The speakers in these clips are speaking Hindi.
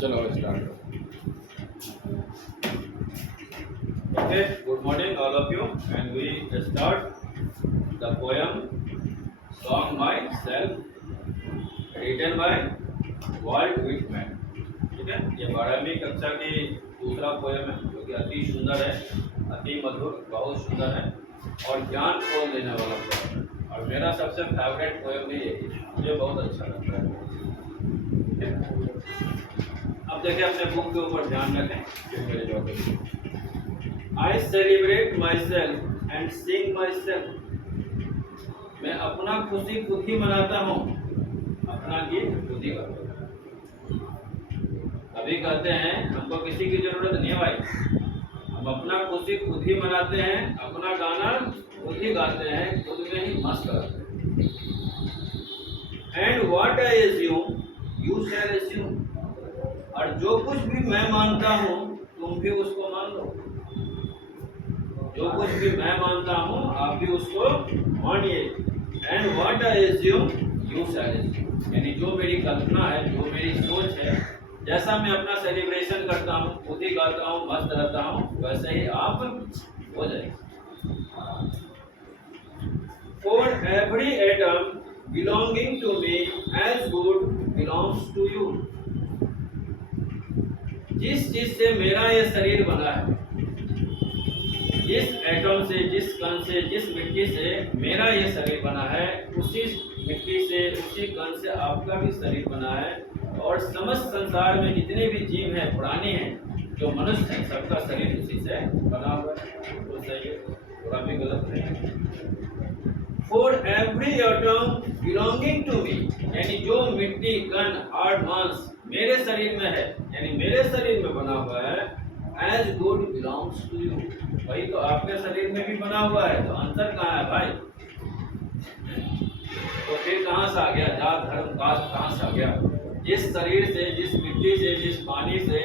चलो start. Okay, good morning all of you, and we start the poem Song Myself written by Walt Whitman। ठीक है, ये 12वीं कक्षा की दूसरा पोयम है जो कि अति सुंदर है, अति मधुर, बहुत सुंदर है और ज्ञान खोल देने वाला पोयम है। और मेरा सबसे फेवरेट पोयम भी यही है, मुझे बहुत अच्छा लगता है। अब देखिए अपने बुक के ऊपर ध्यान रखें जो मेरे जो I celebrate myself and sing myself। मैं अपना खुशी खुद ही मनाता हूँ, अपना गीत खुद ही गाता हूँ। अभी कहते हैं हमको किसी की जरूरत नहीं है भाई, हम अपना खुशी खुद ही मनाते हैं, अपना गाना खुद ही गाते हैं, खुद में ही मस्त रहते हैं। And what I assume, you shall assume। और जो कुछ भी मैं मानता हूँ तुम भी उसको मान लो, जो कुछ भी मैं मानता हूँ आप भी उसको मानिए। And what I assume you shall assume, यानी जो मेरी कल्पना है, जो मेरी सोच है, जैसा मैं अपना सेलिब्रेशन करता हूँ, खुद ही गाता हूँ, मस्त रहता हूँ, वैसे ही आप हो जाए। For every atom belonging to me as good belongs to you. जिस चीज से मेरा ये शरीर बना है, जिस एटम से, जिस कण से, जिस मिट्टी से मेरा ये शरीर बना है, उसी मिट्टी से, उसी कण से आपका भी शरीर बना है। और समस्त संसार में जितने भी जीव हैं, प्राणी हैं, जो मनुष्य हैं, सबका शरीर उसी से बना हुआ है। तो सही है, थोड़ा भी गलत नहीं है। For every atom belonging to me, यानी जो मिट्टी, कण, हाड़, मांस मेरे शरीर में है, यानी मेरे शरीर में बना हुआ है, as good belongs to you, वही तो आपके शरीर में भी बना हुआ है। तो अंतर कहाँ है भाई? तो फिर कहाँ से आ गया जात धर्म कास्ट, कहाँ से आ गया? जिस शरीर से, जिस मिट्टी से, जिस पानी से,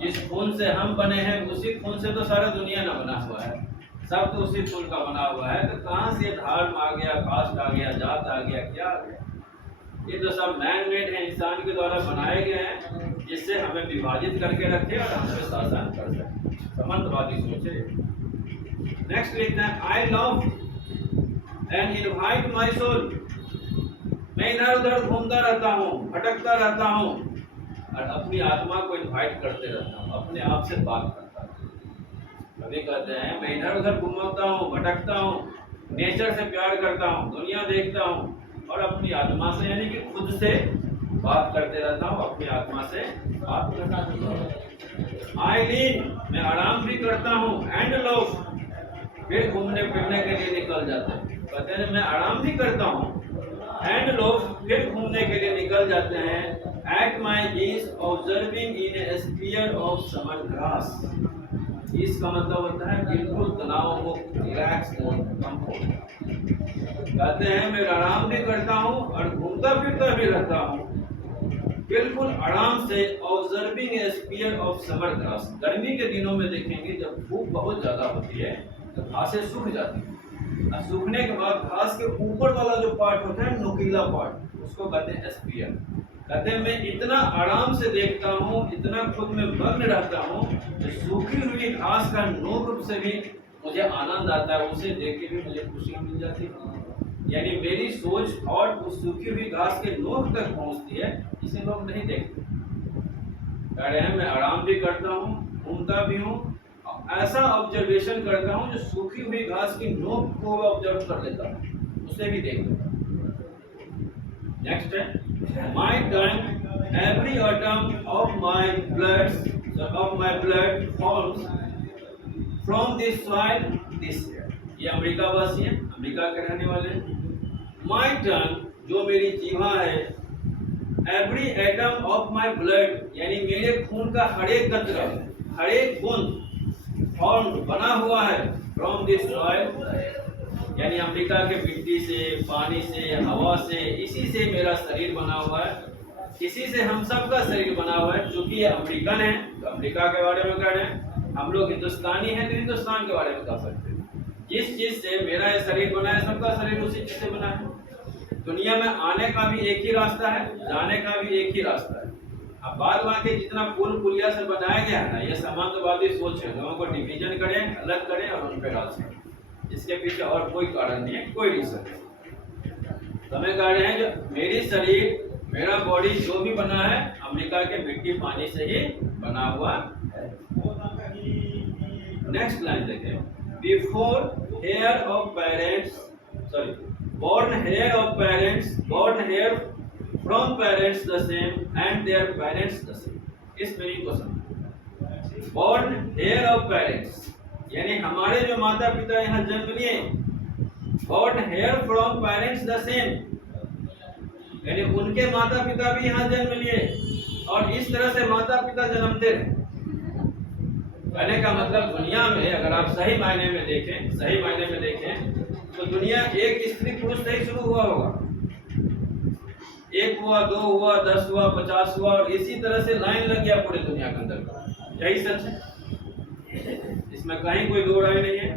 जिस खून से हम बने हैं, उसी खून से तो सारा दुनिया ना बना हुआ है, सब तो उसी खून का बना हुआ है। तो कहाँ से धर्म आ गया, कास्ट आ गया, जात आ गया, क्या आ गया? ये तो सब मैन मेड है, इंसान के द्वारा बनाए गए हैं, जिससे हमें विभाजित करके रखे और हम पे शासन कर सके, समंतवादी सोचे। नेक्स्ट लिखते हैं, I love and invite my soul. मैं इधर उधर घूमता रहता हूँ, भटकता रहता हूँ और अपनी आत्मा को इनवाइट करते रहता हूँ, अपने आप से बात करता हूँ। कभी कहते हैं मैं इधर उधर घूमता हूँ, भटकता हूँ, नेचर से प्यार करता हूँ, दुनिया देखता हूँ और अपनी आत्मा से, यानी कि खुद से बात करते रहता हूँ, अपनी आत्मा से बात करता हूँ। आई लीन, मैं आराम भी करता हूँ, एंड लव, फिर घूमने फिरने के लिए निकल जाते हैं। कहते हैं मैं आराम भी करता हूँ, एंड लव, फिर घूमने के लिए निकल जाते हैं। At my ease observing in a sphere of summer grass. इसका मतलब होता है बिल्कुल तनाव मुक्त, रिलैक्स मोड, कंफर्ट। कहते हैं मैं आराम भी करता हूँ और घूमता फिरता भी रहता हूँ, बिल्कुल आराम से। Observing A sphere of summer grass, गर्मी के दिनों में देखेंगे जब धूप बहुत ज्यादा होती है तो घासें सूख जाती है, और सूखने के बाद घास के ऊपर वाला जो पार्ट होता है, नुकीला पार्ट, उसको कहते हैं स्फीयर। कहते हैं मैं इतना आराम से देखता हूँ, इतना खुद में मग्न रहता हूँ, तो सूखी हुई घास का नोक से भी मुझे आनंद आता है, उसे देख के भी मुझे खुशी मिल जाती है। यानी मेरी सोच और उस सूखी हुई घास के नोक तक पहुंचती है, इसे लोग नहीं देखते। कह रहे हैं मैं आराम भी करता हूँ, घूमता भी हूँ, ऐसा ऑब्जर्वेशन करता हूँ जो सूखी हुई घास की नोक को ऑब्जर्व कर लेता हूँ, उसे भी देख लेता हूँ। नेक्स्ट है, my tongue every atom of my blood forms from this soil this year. ये अमेरिका वासी है, अमेरिका के रहने वाले हैं। माई टंग, जो मेरी जीवा है, every atom of my blood, यानी मेरे खून का हर एक कतरा, हर एक बूंद फॉर्म बना हुआ है, फ्रॉम दिस सॉइल, यानी अमेरिका के मिट्टी से, पानी से, हवा से, इसी से मेरा शरीर बना हुआ है, इसी से हम सब का शरीर बना हुआ है। क्योंकि ये अमेरिकन है तो अमेरिका के बारे में कह रहे हैं, हम लोग हिंदुस्तानी हैं तो हिंदुस्तान के बारे में कह सकते हैं। जिस चीज से मेरा ये शरीर बना है, सबका शरीर उसी चीज से बना है। दुनिया में आने का भी एक ही रास्ता है, जाने का भी एक ही रास्ता है। अब बाद बाकी जितना पुल पुलिया से बनाया गया है ना, ये समांतरवादी सोच है, लोगों को डिवीजन करें, अलग करें और उन पे राज करें। इसके पीछे और कोई कारण नहीं है, कोई रीजन नहीं। तो हमें कह रहे हैं जो मेरी शरीर, मेरा बॉडी जो भी बना है अमेरिका के मिट्टी पानी से ही बना हुआ है। नेक्स्ट लाइन देखें, before hair of parents, sorry, born hair of parents, born hair from parents the same and their parents the same। इस मीनिंग को समझो। born hair of parents यानी हमारे जो माता पिता यहाँ जन्म लिए, born hair from parents the same यानी उनके माता पिता भी यहाँ जन्म लिए और इस तरह से माता पिता जन्मते रहे। कहने का मतलब दुनिया में अगर आप सही मायने में देखें तो दुनिया एक स्त्री पुरुष से ही शुरू हुआ होगा। 1 हुआ, 2 हुआ, 10 हुआ, 50 हुआ और इसी तरह से लाइन लग गया पूरी दुनिया के अंदर। यही सच है, इसमें कहीं कोई दो राय नहीं है।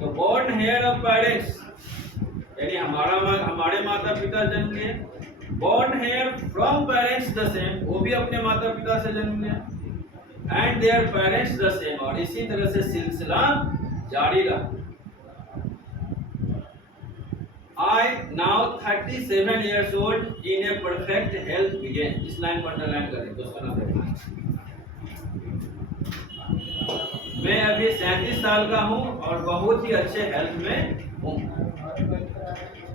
तो born hair of parents यानी हमारे माता पिता जन्म लिए, born hair from parents the same वो भी अपने माता पिता से जन्म लिया, and their parents the same और इसी तरह से सिलसिला जारी रहा। I now 37 years old in a perfect health began। इस लाइन पर अंडरलाइन करें दोस्तों ना देखना। मैं अभी 37 साल का हूँ और बहुत ही अच्छे हेल्थ में हूँ।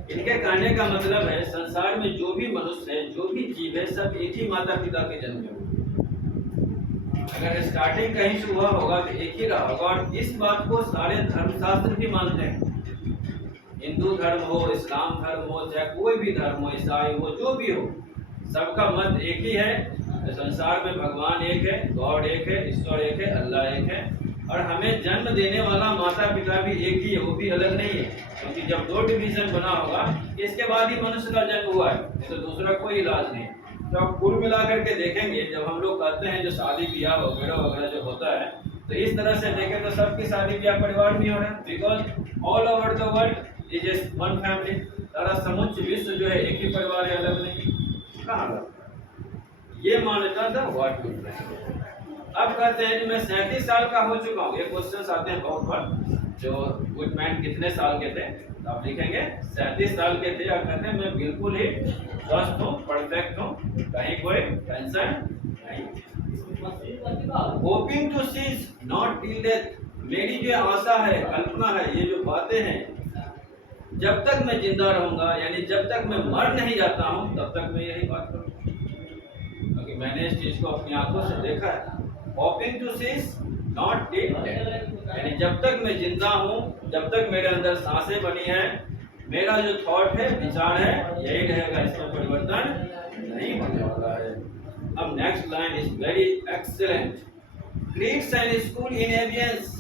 इनके कहने का मतलब है संसार में जो भी मनुष्य है, जो भी जीव है, सब एक ही माता पिता के जन्म में हुए। अगर स्टार्टिंग कहीं से हुआ होगा तो एक ही रहा होगा और इस बात को सारे धर्मशास्त्र भी मानते हैं। हिंदू धर्म हो, इस्लाम धर्म हो, चाहे कोई भी धर्म हो, ईसाई हो, जो भी हो, सबका मत एक ही है। संसार में भगवान एक है, गॉड एक है, ईश्वर एक है, अल्लाह एक है और हमें जन्म देने वाला माता पिता भी एक ही है, वो भी अलग नहीं है। क्योंकि जब 2 डिवीजन बना होगा इसके बाद ही मनुष्य का जन्म हुआ है, नहीं तो दूसरा कोई इलाज नहीं। तो आप कुल मिला करके देखेंगे, जब हम लोग कहते हैं जो शादी ब्याह वगैरह वगैरह जो होता है, तो इस तरह से देखें तो सबकी शादी ब्याह परिवार में हो रहा है। Because all over the world is a one family. सारा समुच्च विश्व जो है एक ही परिवार है, अलग नहीं। कहाँ लगता है ये मान्यता था व्हाट टू। अब कहते हैं कि मैं 37 साल का हो चुका हूँ। ये क्वेश्चन आते हैं बहुत बार, जो गुडमैन कितने साल के थे, तो आप लिखेंगे 37 साल के थे और कहते हैं मैं बिल्कुल ही स्वस्थ हूँ, परफेक्ट हूँ, कहीं कोई टेंशन नहीं। Hoping to cease not till death, मेरी जो आशा है, कल्पना है, ये जो बातें हैं, जब तक मैं जिंदा रहूंगा यानी जब तक मैं मर नहीं जाता हूँ तब तक मैं यही बात करूँगा, क्योंकि मैंने इस चीज को अपनी आंखों से देखा है। Hoping to cease not till death यानी जब तक मैं जिंदा हूँ, जब तक मेरे अंदर सांसें बनी है, मेरा जो थॉट है, विचार है, यही रहेगा, इसमें परिवर्तन नहीं होने वाला है। अब next line is very excellent. Creeds and school in abeyance,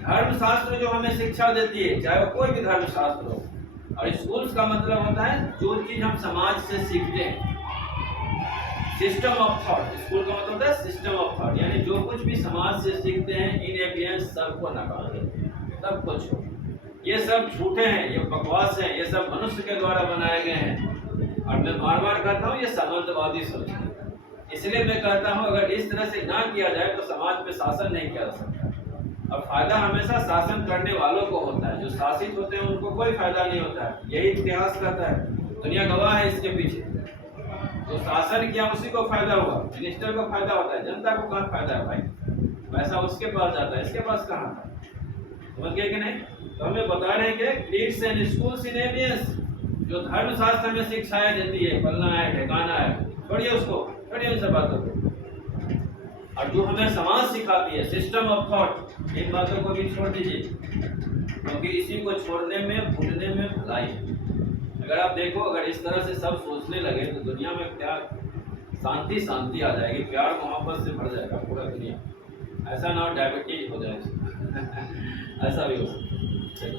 धर्मशास्त्र जो हमें शिक्षा देती है, चाहे वो कोई भी धर्मशास्त्र हो, और स्कूल्स का मतलब होता है जो चीज हम समाज से सीखते हैं, सिस्टम ऑफ थॉट। स्कूल का मतलब होता है सिस्टम ऑफ थॉट, यानी जो कुछ भी समाज से सीखते हैं, इन एवियंस सबको नकार देते हैं, सब कुछ हो। ये सब झूठे हैं, ये बकवास है, ये सब मनुष्य के द्वारा बनाए गए हैं। और मैं बार बार कहता हूँ ये सामंतवादी सोच है। इसलिए मैं कहता हूँ अगर इस तरह से ना किया जाए तो समाज पे शासन नहीं किया जा सकता। और फायदा हमेशा शासन करने वालों को होता है, जो शासित होते हैं उनको कोई फायदा नहीं होता है। यही इतिहास कहता है, दुनिया गवाह है इसके पीछे। तो शासन किया उसी को फायदा हुआ, मिनिस्टर को फायदा होता है, जनता को कहाँ फायदा है भाई? पैसा उसके पास जाता है, इसके पास कहाँ है? समझ गए कि नहीं? तो हमें बता रहे हैं कि क्रीड्स एंड स्कूल्स इन एवियंस, जो धर्मशास्त्र में शिक्षाएं देती है, फलना है, ठिकाना है, छोड़िए उसको, छोड़िए उन सब बातों को। और जो हमें समाज सिखाती है, सिस्टम ऑफ थॉट, इन बातों को भी छोड़ दीजिए, क्योंकि इसी को छोड़ने में, भूलने में भलाई है। अगर आप देखो, अगर इस तरह से सब सोचने लगे तो दुनिया में क्या शांति शांति आ जाएगी, प्यार मोहब्बत से भर जाएगा पूरा दुनिया। ऐसा ना हो डायबिटीज हो जाए ऐसा भी हो सकता है।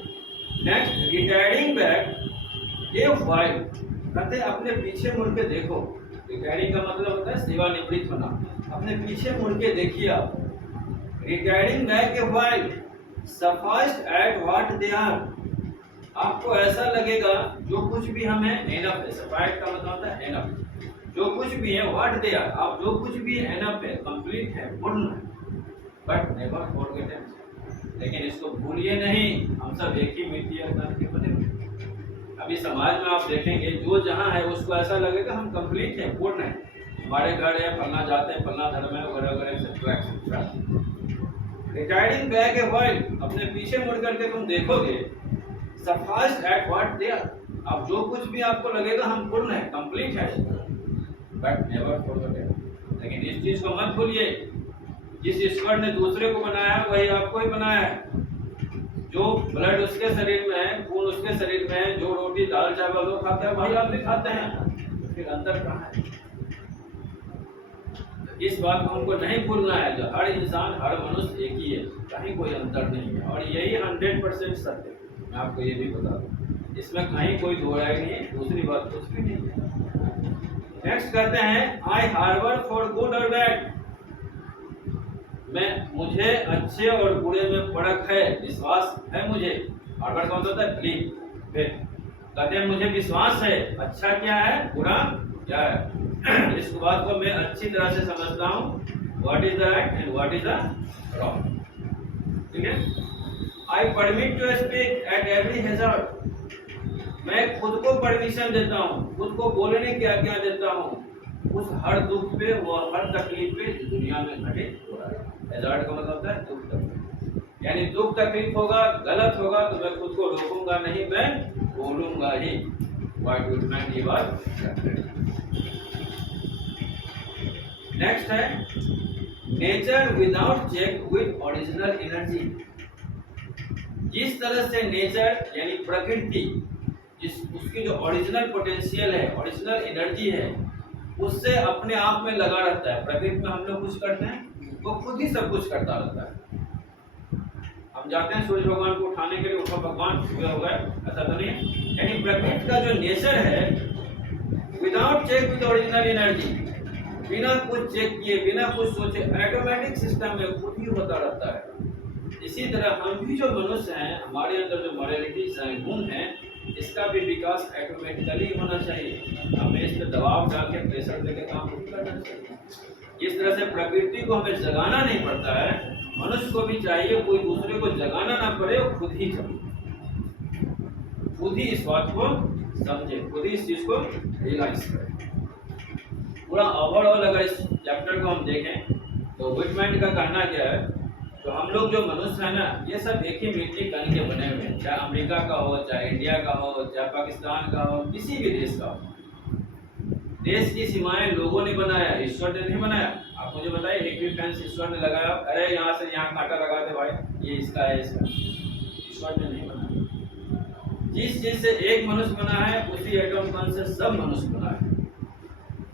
Next, retiring back a while, कहते अपने पीछे मुड़ के देखो। रिटायरिंग का मतलब होता है सेवानिवृत्त होना। अपने पीछे मुड़ के देखिए आप। Retiring back a while sufficed at what they are, आपको ऐसा लगेगा जो कुछ भी हमें एनफ है। सफाइस्ड का मतलब होता है एनफ, जो कुछ भी है व्हाट दे आर, आप जो कुछ भी है एनफ है, कंप्लीट है, पूर्ण है, बट नेवर फॉरगेट इट। लेकिन इसको भूलिए नहीं, हम सब एक ही मिट्टी और तन के बने हुए। अभी समाज में आप देखेंगे जो जहाँ है उसको ऐसा लगेगा हम कंप्लीट है, पूर्ण है, हमारे घर है, फलना जाते हैं, फलना धर्म है, वगैरह वगैरह etcetera etcetera. Regarding back a while, अपने पीछे मुड़ करके तुम देखोगे, sufficed at what they are, अब जो कुछ भी आपको लगेगा हम पूर्ण है, कंप्लीट है, बट नेवर फॉरगेट। लेकिन इस चीज को मत भूलिए, जिस ईश्वर ने दूसरे को बनाया है वही आपको ही बनाया है। जो ब्लड उसके शरीर में है, खून उसके शरीर में है, जो रोटी दाल चावल वो खाता है वही आप भी खाते हैं, फिर अंतर कहाँ है? इस बात को हमको नहीं भूलना है, जो हर इंसान हर मनुष्य एक ही है, कहीं कोई अंतर नहीं है, और यही 100% सत्य है। मैं आपको ये भी बता दूं, इसमें कहीं कोई दो राय नहीं है, दूसरी बात कुछ भी नहीं है। नेक्स्ट कहते हैं आई हार्बर फॉर गुड और बैड, मुझे अच्छे और बुरे में फर्क है, विश्वास है मुझे। हार्बर कौन सा होता है? बिलीव। फिर कहते हैं मुझे विश्वास है, अच्छा क्या है, बुरा क्या है। इस बात को मैं अच्छी तरह से समझता हूँ, what is the right and what is the wrong. ठीक है। I permit to speak at every hazard, मैं खुद को परमिशन देता हूँ, खुद को बोलने की आज्ञा देता हूँ उस हर दुख पे और हर तकलीफ पे जो दुनिया में घटित हो रहा है। हैजर्ड का मतलब होता है दुख तकलीफ, यानी दुख तकलीफ होगा, गलत होगा तो मैं खुद को रोकूंगा नहीं, मैं बोलूंगा ही। व्हाट वुड मैन की बात। नेक्स्ट है nature without check with original energy, जिस तरह से नेचर यानी प्रकृति जिस उसकी जो ओरिजिनल पोटेंशियल है, ओरिजिनल एनर्जी है, उससे अपने आप में लगा रहता है। प्रकृति में हम लोग कुछ करते हैं, वो खुद ही सब कुछ करता रहता है। हम जाते हैं सूर्य भगवान को उठाने के लिए, उठो भगवान सुबह हो गए, ऐसा तो नहीं है। यानी प्रकृति का जो नेचर है without check with original energy, बिना कुछ चेक किए, बिना कुछ सोचे, ऑटोमेटिक सिस्टम में खुद ही होता रहता है। इसी तरह हम भी जो मनुष्य हैं, हमारे अंदर जो मॉरलिटीज हैं, गुण हैं, इसका भी विकास ऑटोमेटिकली होना चाहिए। हमें इस पर दबाव डाल के, प्रेशर देकर काम नहीं करना चाहिए। इस तरह से प्रकृति को हमें जगाना नहीं पड़ता है, मनुष्य को भी चाहिए कोई दूसरे को जगाना ना पड़े, वो खुद ही चले, खुद ही इस बात को समझे, खुद ही इस चीज को रियलाइज करे। पूरा ओवरऑल अगर इस चैप्टर को हम देखें तो विटमैन का कहना क्या है, तो हम लोग जो मनुष्य है ना, ये सब एक ही मिट्टी कण के बने हुए हैं, चाहे अमेरिका का हो, चाहे इंडिया का हो, चाहे पाकिस्तान का हो, किसी भी देश का हो। देश की सीमाएं लोगों ने बनाया, ईश्वर ने नहीं बनाया। आप मुझे बताइए, एक भी फेंस ईश्वर ने लगाया? अरे यहाँ से यहाँ कांटा लगा दे भाई, ये इसका है, इसका। ईश्वर ने नहीं बनाया। जिस चीज से एक मनुष्य बना है, उसी एटम कण से सब मनुष्य बना है।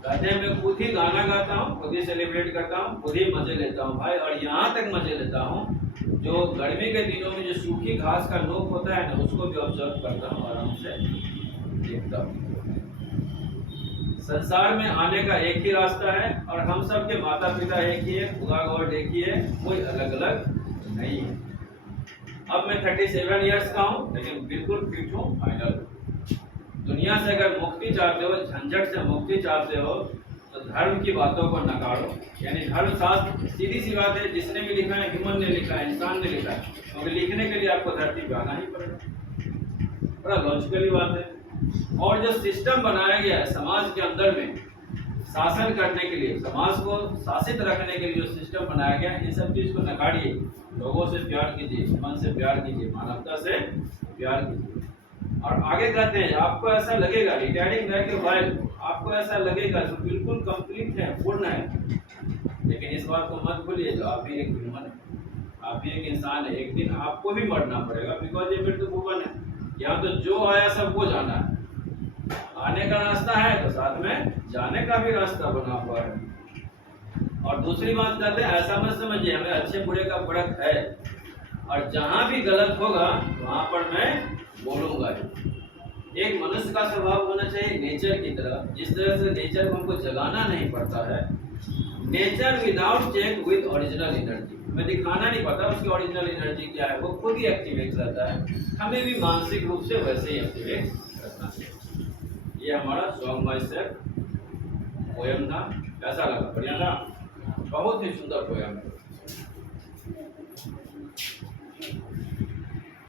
कहते हैं मैं खुद ही गाना गाता हूँ, खुद ही सेलिब्रेट करता हूँ, खुद ही मजे लेता हूँ भाई, और यहाँ तक मजे लेता हूँ जो गर्मी के दिनों में जो सूखी घास का नोक होता है ना, उसको भी ऑब्जर्व करता हूँ, आराम से देखता हूँ। संसार में आने का एक ही रास्ता है, और हम सब के माता पिता एक ही है, खुदा गॉड एक ही है, कोई अलग अलग नहीं है। अब मैं 37 ईयर्स का हूँ, लेकिन बिल्कुल फिट हूँ, फाइनल। दुनिया से अगर मुक्ति चाहते हो, झंझट से मुक्ति चाहते हो, तो धर्म की बातों को नकारो। यानी धर्म शास्त्र सीधी सी बात है, जिसने भी लिखा है, ह्यूमन ने लिखा है, इंसान ने लिखा है, क्योंकि लिखने के लिए आपको धरती पे आना ही पड़ेगा। बड़ा लॉजिकली बात है। और जो सिस्टम बनाया गया है समाज के अंदर में शासन करने के लिए, समाज को शासित रखने के लिए जो सिस्टम बनाया गया है, इन सब चीज को नकारिए। लोगों से प्यार कीजिए, मन से प्यार कीजिए, मानवता से प्यार कीजिए। और आगे कहते हैं आपको ऐसा लगेगा, रिटायरिंग बैक ए व्हाइल, आपको ऐसा लगेगा जो बिल्कुल कंप्लीट है, पूर्ण है। लेकिन इस बात को मत भूलिए, जो आप भी एक ह्यूमन है, आप भी एक इंसान है, एक दिन आपको भी मरना पड़ेगा, बिकॉज ये मृत्यु भुवन है। यहाँ तो जो आया सबको जाना है, आने का रास्ता है तो साथ में जाने का भी रास्ता बना हुआ है। और दूसरी बात कहते हैं ऐसा मत समझिए हमें अच्छे बुरे का फर्क है, और जहाँ भी गलत होगा वहाँ पर मैं बोलूंगा। एक मनुष्य का स्वभाव होना चाहिए नेचर की तरह, जिस तरह से नेचर को हमको जगाना नहीं पड़ता है। Nature without check with original energy, हमें दिखाना नहीं पड़ता उसकी ओरिजिनल एनर्जी क्या है, वो खुद ही एक्टिवेट रहता है। हमें भी मानसिक रूप से वैसे ही एक्टिवेट करना चाहिए। ये हमारा सॉन्ग माई सेल्फ पोयम था, कैसा लगा? बढ़िया था, बहुत ही सुंदर पोयम है।